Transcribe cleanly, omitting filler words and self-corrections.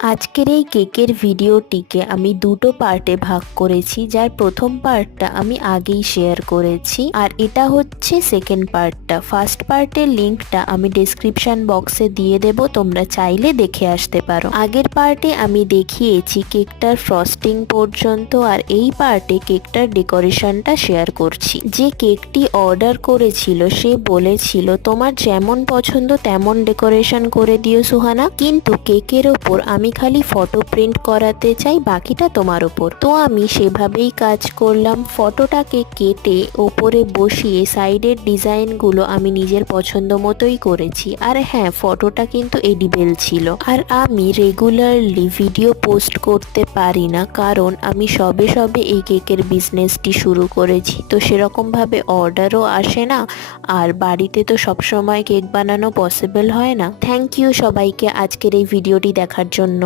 আজকের এই কেকের ভিডিওটিকে আমি দুটো পার্টে ভাগ করেছি, যার প্রথম পার্টটা আমি আগেই শেয়ার করেছি আর এটা হচ্ছে সেকেন্ড পার্টটা। ফার্স্ট পার্টের লিংকটা আমি ডেসক্রিপশন বক্সে দিয়ে দেব, তোমরা চাইলে দেখে আসতে পারো। আগের পার্টে আমি দেখিয়েছি কেকটার ফ্রস্টিং পর্যন্ত, আর এই পার্টে কেকটার ডেকোরেশনটা শেয়ার করছি। যে কেকটি অর্ডার করেছিল সে বলেছিল তোমার যেমন পছন্দ তেমন ডেকোরেশন করে দিও সুহানা, কিন্তু কেকের ওপর আমি খালি ফটো প্রিন্ট করাতে চাই, বাকিটা তোমার ওপর। তো আমি সেভাবেই কাজ করলাম, ফটোটাকে কেটে ওপরে বসিয়ে সাইডের ডিজাইনগুলো আমি নিজের পছন্দ মতোই করেছি। আর হ্যাঁ, ফটোটা কিন্তু এডিবেল ছিল। আর আমি রেগুলারলি ভিডিও পোস্ট করতে পারি না, কারণ আমি সবে সবে এই কেকের বিজনেসটি শুরু করেছি, তো সেরকমভাবে অর্ডারও আসে না, আর বাড়িতে তো সবসময় কেক বানানো পসিবল হয় না। থ্যাংক ইউ সবাইকে আজকের এই ভিডিওটি দেখার জন্য।